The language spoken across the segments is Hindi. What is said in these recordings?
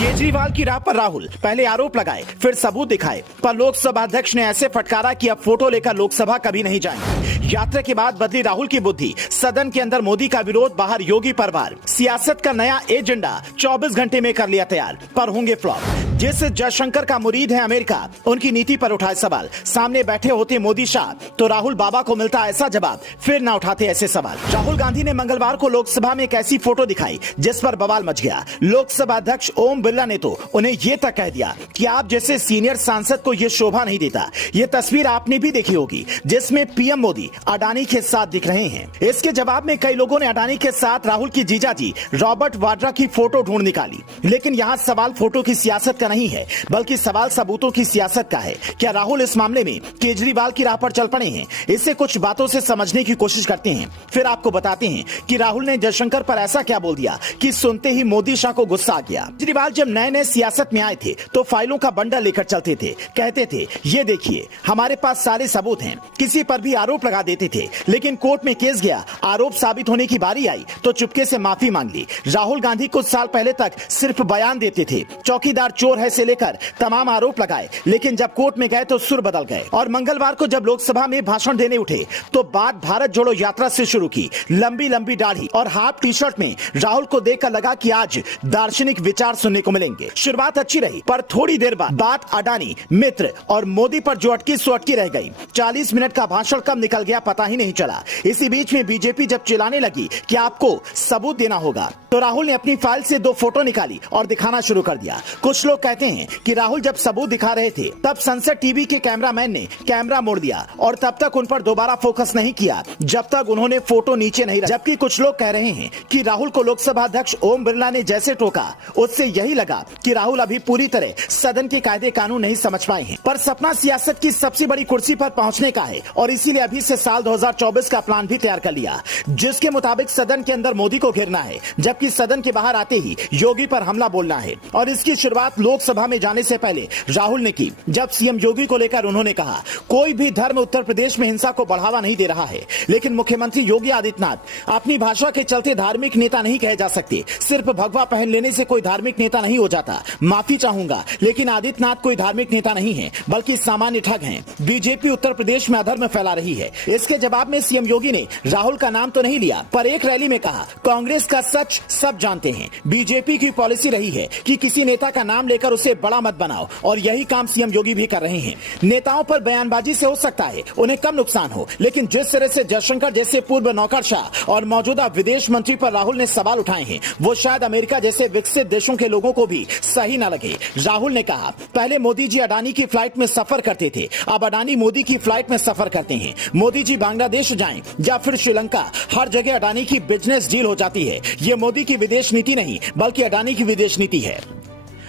केजरीवाल की राह पर राहुल पहले आरोप लगाए, फिर सबूत दिखाए, पर लोकसभा अध्यक्ष ने ऐसे फटकारा कि अब फोटो लेकर लोकसभा कभी नहीं जाएंगे। यात्रा के बाद बदली राहुल की बुद्धि, सदन के अंदर मोदी का विरोध, बाहर योगी पर वार। सियासत का नया एजेंडा 24 घंटे में कर लिया तैयार, पर होंगे फ्लॉप। जिस जयशंकर का मुरीद है अमेरिका, उनकी नीति पर उठाए सवाल। सामने बैठे होते मोदी शाह तो राहुल बाबा को मिलता ऐसा जवाब, फिर ना उठाते ऐसे सवाल। राहुल गांधी ने मंगलवार को लोकसभा में एक ऐसी फोटो दिखाई जिस पर बवाल मच गया। लोकसभा अध्यक्ष ओम बिरला ने तो उन्हें यह तक कह दिया कि आप जैसे सीनियर सांसद को यह शोभा नहीं देता। ये तस्वीर आपने भी देखी होगी जिसमें पीएम मोदी अडानी के साथ दिख रहे हैं। इसके जवाब में कई लोगों ने अडानी के साथ राहुल की जीजाजी रॉबर्ट वाड्रा की फोटो ढूंढ निकाली। लेकिन यहाँ सवाल फोटो की सियासत का नहीं है, बल्कि सवाल सबूतों की सियासत का है। क्या राहुल इस मामले में केजरीवाल की राह पर चल पड़े हैं? इसे कुछ बातों से समझने की कोशिश करते हैं, फिर आपको बताते हैं कि राहुल ने जयशंकर पर ऐसा क्या बोल दिया कि सुनते ही मोदी शाह को गुस्सा आ गया। केजरीवाल जब नए नए सियासत में आए थे तो फाइलों का बंडल लेकर चलते थे, कहते थे ये देखिए हमारे पास सारे सबूत हैं। किसी पर भी आरोप लगा देते थे, लेकिन कोर्ट में केस गया, आरोप साबित होने की बारी आई तो चुपके से माफी मांग ली। राहुल गांधी कुछ साल पहले तक सिर्फ बयान देते थे, चौकीदार चोर है से लेकर तमाम आरोप लगाए, लेकिन जब कोर्ट में गए तो सुर बदल गए। और मंगलवार को जब लोकसभा में भाषण देने उठे तो बात भारत जोड़ो यात्रा से शुरू की। लंबी लंबी दाढ़ी और हाफ टी शर्ट में राहुल को देखकर लगा कि आज दार्शनिक विचार सुनने को मिलेंगे। शुरुआत अच्छी रही, पर थोड़ी देर बाद बात अडानी, मित्र और मोदी पर जो अटकी सो अटकी रह गई। 40 मिनट का भाषण कब निकल गया पता ही नहीं चला। इसी बीच में बीजेपी जब चिल्लाने लगी कि आपको सबूत देना होगा, तो राहुल ने अपनी फाइल से 2 फोटो निकाली और दिखाना शुरू कर दिया। कुछ लोग कहते हैं कि राहुल जब सबूत दिखा रहे थे तब संसद टीवी के कैमरामैन ने कैमरा मोड़ दिया और तब तक उन पर दोबारा फोकस नहीं किया जब तक उन्होंने फोटो नीचे नहीं रखा। जबकि कुछ लोग कह रहे हैं कि राहुल को लोकसभा अध्यक्ष ओम बिरला ने जैसे टोका उससे यही लगा कि राहुल अभी पूरी तरह सदन के कायदे कानून नहीं समझ पाए हैं। पर सपना सियासत की सबसे बड़ी कुर्सी पर पहुंचने का है और इसीलिए अभी से साल 2024 का प्लान भी तैयार कर लिया, जिसके मुताबिक सदन के अंदर मोदी को घेरना है, जबकि सदन के बाहर आते ही योगी पर हमला बोलना है। और इसकी शुरुआत लोकसभा में जाने से पहले राहुल ने की, जब सीएम योगी को लेकर उन्होंने कहा कोई भी धर्म उत्तर प्रदेश में हिंसा को बढ़ावा नहीं दे रहा है। लेकिन मुख्यमंत्री योगी आदित्यनाथ अपनी भाषा के चलते धार्मिक नेता नहीं कहे जा सकते। सिर्फ भगवा पहन लेने से कोई धार्मिक नेता नहीं हो जाता। माफी चाहूंगा, लेकिन आदित्यनाथ कोई धार्मिक नेता नहीं है, बल्कि सामान्य ठग हैं। बीजेपी उत्तर प्रदेश में अधर्म फैला रही है। इसके जवाब में सीएम योगी ने राहुल का नाम तो नहीं लिया, पर एक रैली में कहा कांग्रेस का सच सब जानते हैं। बीजेपी की पॉलिसी रही है कि किसी नेता का नाम लेकर उसे बड़ा मत बनाओ, और यही काम सीएम योगी भी कर रहे हैं। नेताओं पर बयानबाजी से हो सकता है उन्हें कम नुकसान हो, लेकिन जिस तरह से जयशंकर जैसे पूर्व नौकरशाह और मौजूदा विदेश मंत्री पर राहुल ने सवाल उठाए हैं, वो शायद अमेरिका जैसे विकसित देशों के लोगों को भी सही न लगे। राहुल ने कहा पहले मोदी जी अडानी की फ्लाइट में सफर करते थे, अब अडानी मोदी की फ्लाइट में सफर करते हैं। मोदी जी बांग्लादेश जाएं या फिर श्रीलंका, हर जगह अडानी की बिजनेस डील हो जाती है। ये मोदी की विदेश नीति नहीं, बल्कि अडानी की विदेश नीति है।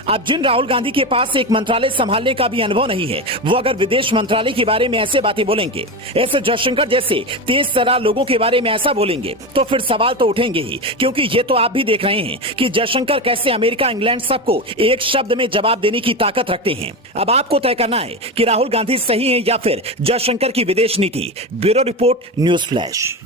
अब जिन राहुल गांधी के पास एक मंत्रालय संभालने का भी अनुभव नहीं है, वो अगर विदेश मंत्रालय के बारे में ऐसे बातें बोलेंगे, ऐसे जयशंकर जैसे तेज तर्रार लोगों के बारे में ऐसा बोलेंगे, तो फिर सवाल तो उठेंगे ही। क्योंकि ये तो आप भी देख रहे हैं कि जयशंकर कैसे अमेरिका, इंग्लैंड सबको एक शब्द में जवाब देने की ताकत रखते हैं। अब आपको तय करना है कि राहुल गांधी सही है या फिर जयशंकर की विदेश नीति। Bureau report, news flash.